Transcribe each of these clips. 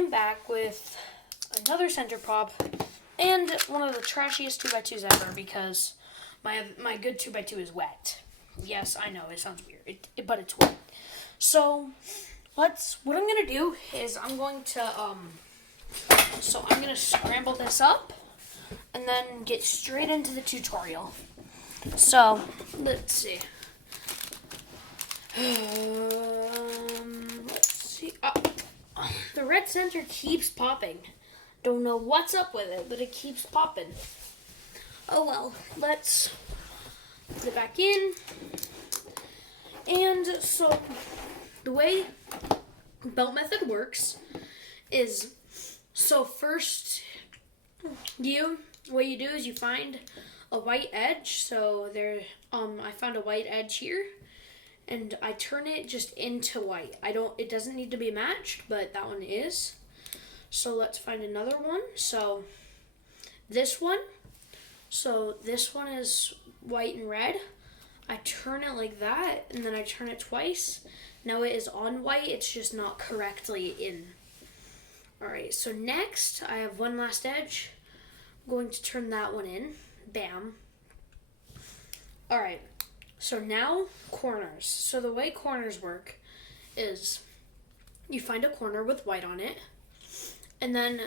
I'm back with another center pop and one of the trashiest 2x2s ever because my good 2x2 is wet. Yes, I know, it sounds weird, but it's wet. So, what I'm going to do is I'm going to scramble this up and then get straight into the tutorial. So, let's see. The red center keeps popping. Don't know what's up with it, but it keeps popping. Oh well, let's put it back in. And so, the way belt method works is, so first, what you do is you find a white edge. So I found a white edge here, and I turn it just into white. It doesn't need to be matched, but that one is. So let's find another one. So this one is white and red. I turn it like that, and then I turn it twice. Now it is on white, it's just not correctly in. Alright, so next I have one last edge. I'm going to turn that one in. Bam. Alright, so now corners. So the way corners work is you find a corner with white on it, and then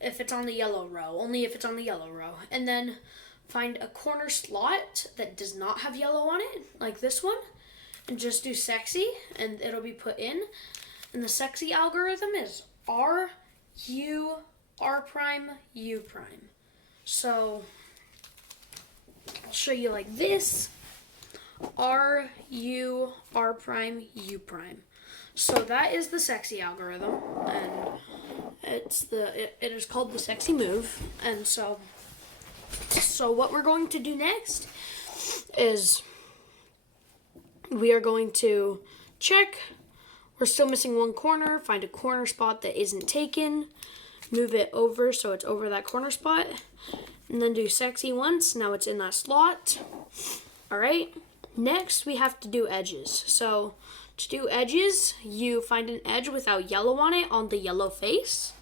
if it's on the yellow row, only if it's on the yellow row, and then find a corner slot that does not have yellow on it, like this one, and just do sexy, and it'll be put in. And the sexy algorithm is R, U, R prime, U prime. So I'll show you like this. R, U, R prime, U prime. So that is the sexy algorithm, and it is called the sexy move. And so what we're going to do next is we are going to check. We're still missing one corner. Find a corner spot that isn't taken. Move it over so it's over that corner spot. And then do sexy once. Now it's in that slot. Alright. Next we have to do edges. So to do edges, you find an edge without yellow on it on the yellow face.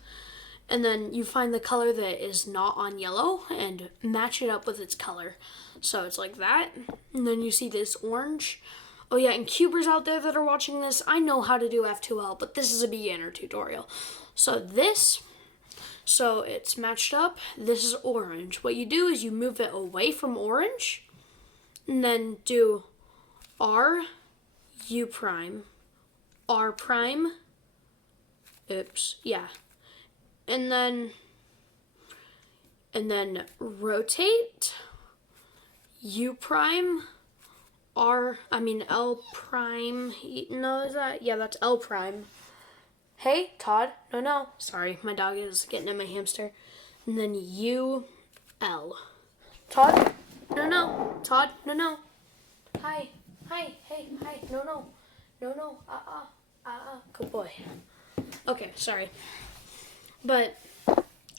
And then you find the color that is not on yellow and match it up with its color. So it's like that. And then you see this orange. Oh yeah, and cubers out there that are watching this, I know how to do F2L, but this is a beginner tutorial. So it's matched up. This is orange. What you do is you move it away from orange, and then do R, U prime, R prime, and then rotate, U prime, L prime, that's L prime. Hey, Todd, no, sorry, my dog is getting at my hamster. And then U, L. Todd, no, Todd, no. Hi, hey, no, good boy. Okay, sorry. But,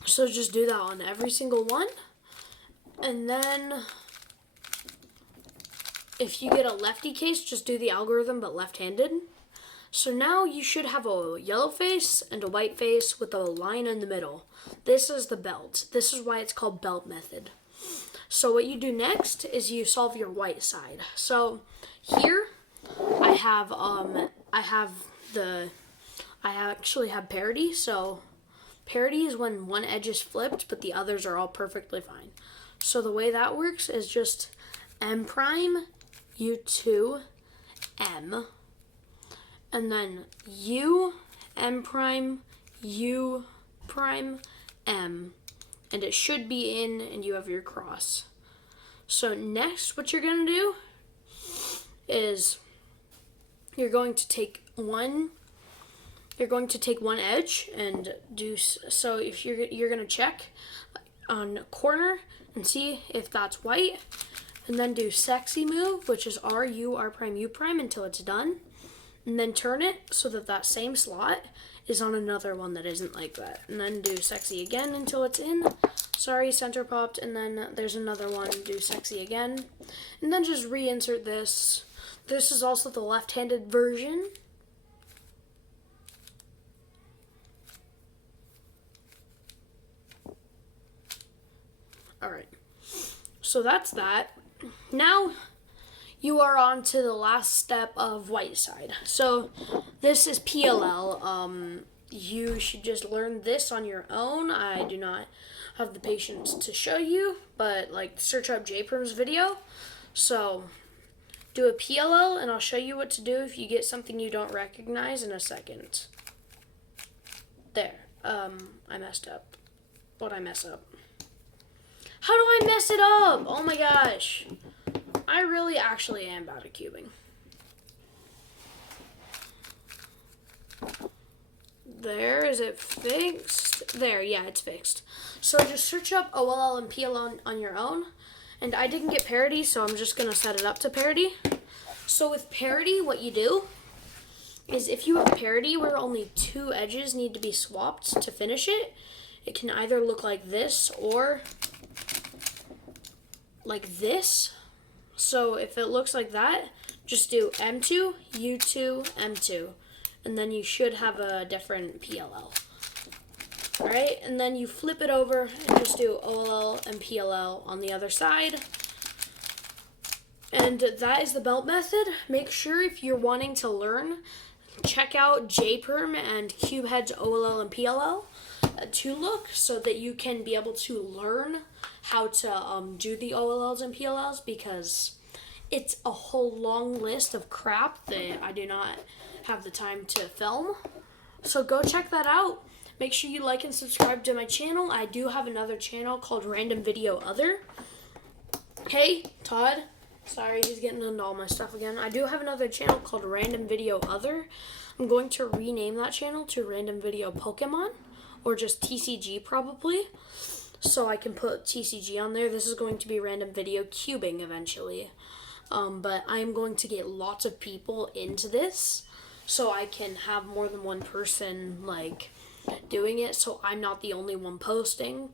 so just do that on every single one. And then if you get a lefty case, just do the algorithm but left-handed. So now you should have a yellow face and a white face with a line in the middle. This is the belt. This is why it's called belt method. So what you do next is you solve your white side. So here I actually have parity. So parity is when one edge is flipped but the others are all perfectly fine. So the way that works is just M prime, U2, M, and then U, M prime, U prime, M, and it should be in, and you have your cross. So next, what you're going to do is you're going to take one edge and do, so if you're going to check on corner and see if that's white, and then do sexy move, which is R, U, R prime, U prime until it's done. And then turn it so that same slot is on another one that isn't like that. And then do sexy again until it's in. Sorry, center popped. And then there's another one, do sexy again. And then just reinsert this. This is also the left-handed version. All right. So that's that. Now you are on to the last step of Whiteside. So this is PLL. You should just learn this on your own. I do not have the patience to show you, but like search up JPerm's video. So do a PLL and I'll show you what to do if you get something you don't recognize in a second. There. I messed up. What'd I mess up? How do I mess it up? Oh my gosh. I really actually am bad at cubing. There, is it fixed? There, yeah, it's fixed. So just search up OLL and PLL on your own. And I didn't get parity, so I'm just going to set it up to parity. So with parity, what you do is if you have parity where only 2 edges need to be swapped to finish it, it can either look like this or like this. So if it looks like that, just do M2, U2, M2, and then you should have a different PLL. Alright, and then you flip it over and just do OLL and PLL on the other side. And that is the belt method. Make sure if you're wanting to learn, check out JPerm and CubeHead's OLL and PLL to look so that you can be able to learn how to do the OLLs and PLLs, because it's a whole long list of crap that I do not have the time to film. So go check that out. Make sure you like and subscribe to my channel. I do have another channel called Random Video Other. Hey, Todd. Sorry, he's getting into all my stuff again. I do have another channel called Random Video Other. I'm going to rename that channel to Random Video Pokemon, or just TCG probably, so I can put TCG on there. This is going to be Random Video Cubing eventually. But I am going to get lots of people into this so I can have more than one person like doing it, so I'm not the only one posting.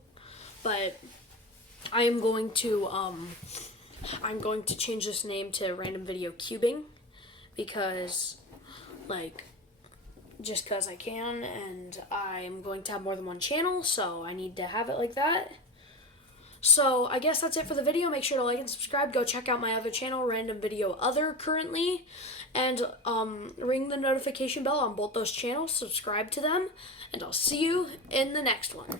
But I am going to change this name to Random Video Cubing because just because I can, and I'm going to have more than one channel, so I need to have it like that. So I guess that's it for the video. Make sure to like and subscribe. Go check out my other channel, Random Video Other, currently, and ring the notification bell on both those channels. Subscribe to them, and I'll see you in the next one.